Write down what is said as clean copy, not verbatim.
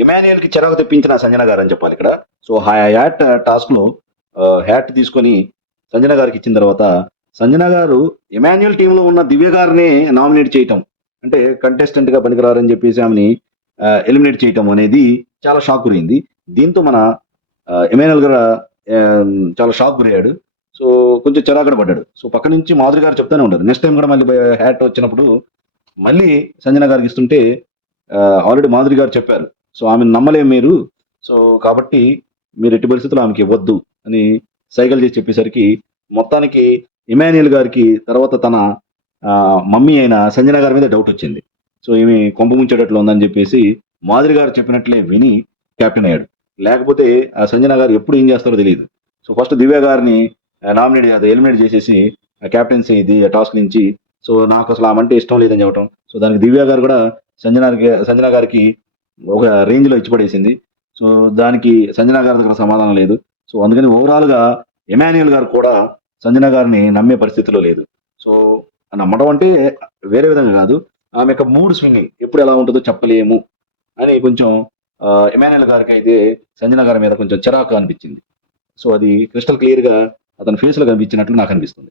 ఇమాన్యుయల్‌కి చిరాకు తెప్పించిన సంజన గారని చెప్పాలి ఇక్కడ. సో, ఆ హ్యాట్ టాస్క్‌లో హ్యాట్ తీసుకొని సంజన గారికిచ్చిన తర్వాత, సంజన గారు ఇమాన్యుయల్ టీమ్‌లో ఉన్న దివ్య గారినే నామినేట్ చేయటం. అంటే కంటెస్టెంట్‌గా పనికిరారని చెప్పేసి ఆమెని ఎలిమినేట్ చేయటం అనేది చాలా షాక్ గురైంది. దీంతో మన ఇమాన్యుయల్ కూడా ఆహ్, చాలా షాక్ గురయ్యాడు. సో, కొంచెం చిరాకున పడ్డాడు. సో, పక్క నుంచి మాధురి గారు చెప్తానే ఉన్నారు. నెక్స్ట్ టైమ్ కూడా మళ్ళీ హ్యాట్ వచ్చినప్పుడు మళ్ళీ సంజన గారికిస్తుంటే ఆల్రెడీ మాధురి గారు చెప్పారు. సో, ఆమెను నమ్మలేము మీరు. సో, కాబట్టి మీరు ఎట్టి పరిస్థితుల్లో ఆమెకి ఇవ్వద్దు అని సైగలు చేసి చెప్పేసరికి మొత్తానికి ఇమాన్యుయల్ గారికి తర్వాత తన మమ్మీ అయిన సంజన గారి మీద డౌటొచ్చింది. సో, ఈమె కొంప ముంచేటట్లు ఉందని జెప్పేసి మాధురి గారు చెప్పినట్లే విని కెప్టెన్ అయ్యాడు. లేకపోతే ఆ సంజన గారు ఎప్పుడు ఏం చేస్తారో తెలీదు. సో, ఫస్ట్ దివ్య గారిని ఎలిమినేట్ చేసేసి కెప్టెన్సీ ఇది టాస్క్ నుంచి. సో, నాకసలు ఆమంటే ఇష్టం లేదని చెప్పటం. సో, దానికి దివ్య గారు కూడా సంజన గారికి ఒక రేంజ్‌లో ఇచ్చి పడేసింది. సో, దానికి సంజన గారి దగ్గర సమాధానం లేదు. సో, అందుకని ఓవరాల్‌గా ఇమాన్యుయల్ గారు కూడా సంజన గారిని నమ్మే పరిస్థితిలో లేదు. సో, నమ్మడం అంటే వేరే విధంగా గాదు. ఆమె యొక్క మూడ్ స్వింగింగ్ ఎప్పుడు ఎలా ఉంటదో చెప్పలేము అని కొంచెం ఇమాన్యుయల్ గారికైతే సంజన గారి మీద కొంచెం చిరాకు అనిపిచ్చింది. సో, అది క్రిస్టల్ క్లియర్‌గా అతని ఫేస్‌లో కనిపించినట్లు నాకనిపిస్తుంది.